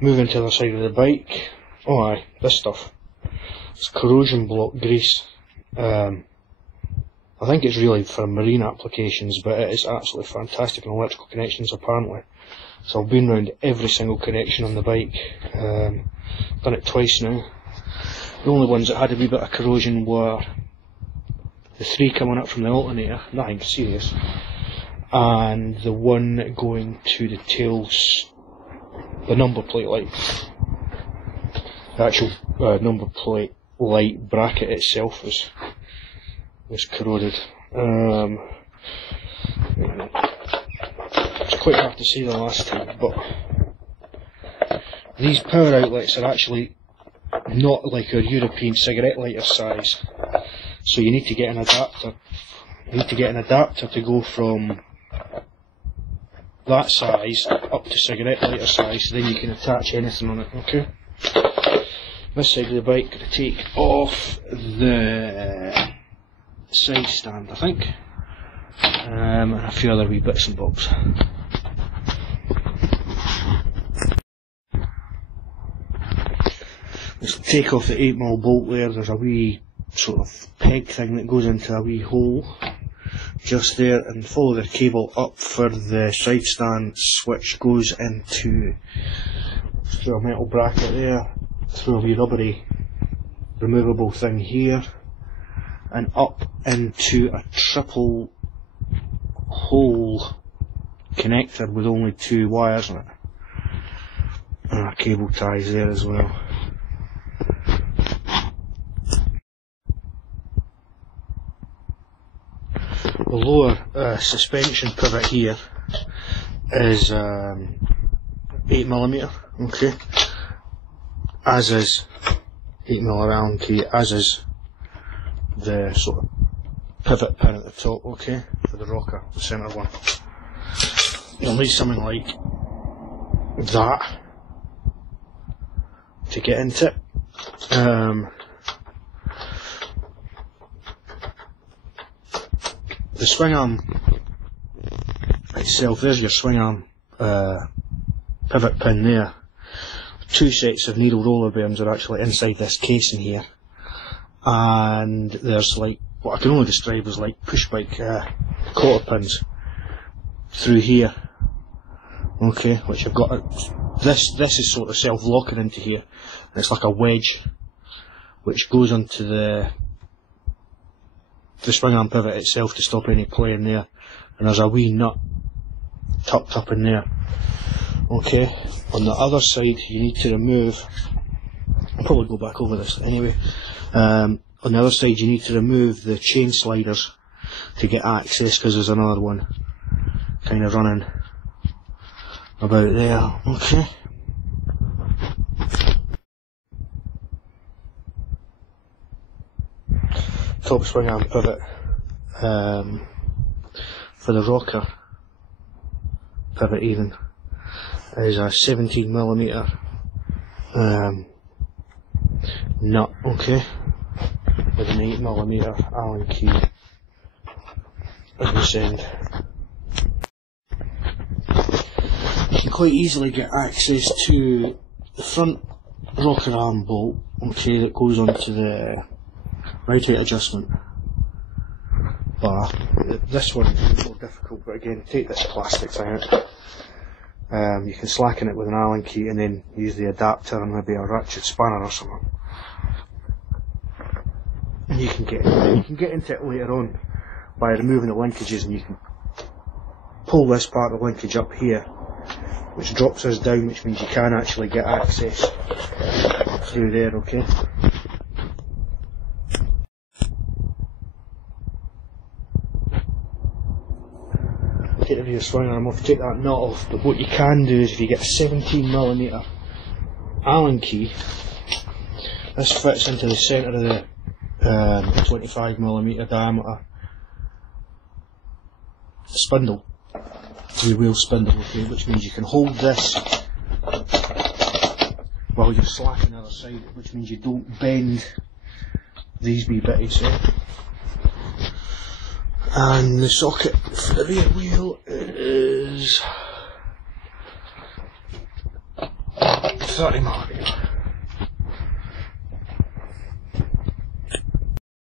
Moving to the other side of the bike. Oh aye, this stuff. It's corrosion block grease. I think it's really for marine applications, but it is absolutely fantastic in electrical connections apparently. So I've been round every single connection on the bike. Done it twice now. The only ones that had a wee bit of corrosion were the 3 coming up from the alternator, nothing serious, and the one going to the tails, the number plate light. The actual number plate light bracket itself was corroded. It's quite hard to see the last time, but these power outlets are actually not like your European cigarette lighter size, so you need to get an adapter. You need to get an adapter to go from that size up to cigarette lighter size, so then you can attach anything on it. Okay. This side of the bike, going to take off the side stand, I think, and a few other wee bits and bobs. Let's take off the 8mm bolt there. There's a wee sort of peg thing that goes into a wee hole just there, and follow the cable up for the side stand, which goes into through a metal bracket there, through a wee rubbery removable thing here, and up into a triple hole connector with only 2 wires in it, and our cable ties there as well. The lower suspension pivot here is 8mm, okay, as is 8mm Allen key, as is the sort of pivot pin at the top, okay, for the rocker, the centre one. You'll need something like that to get into it. The swing arm itself, there's your swing arm pivot pin there. 2 sets of needle roller bearings are actually inside this casing here, and there's like what I can only describe as like push bike cotter pins through here, okay, which I've got this is sort of self-locking into here, and it's like a wedge which goes onto the swing arm pivot itself to stop any play in there, and there's a wee nut tucked up in there. Okay, on the other side you need to remove, I'll probably go back over this anyway, on the other side you need to remove the chain sliders to get access, because there's another one kind of running about there. Okay. Top swing arm pivot for the rocker pivot even is a 17mm nut, okay, with an 8mm Allen key at this end. You can quite easily get access to the front rocker arm bolt, okay, that goes onto the right height adjustment bar. This one is more difficult, but again, take this plastic thing out. You can slacken it with an Allen key and then use the adapter and maybe a ratchet spanner or something. And you can get into it later on by removing the linkages, and you can pull this part of the linkage up here, which drops us down, which means you can actually get access through there, okay. Get rid of your swing arm off, take that nut off, but what you can do is if you get a 17mm Allen key, this fits into the centre of the 25mm diameter spindle, the wheel spindle, okay, which means you can hold this while you're slacking the other side, which means you don't bend these wee bitties. And the socket for the rear wheel is 30 mile.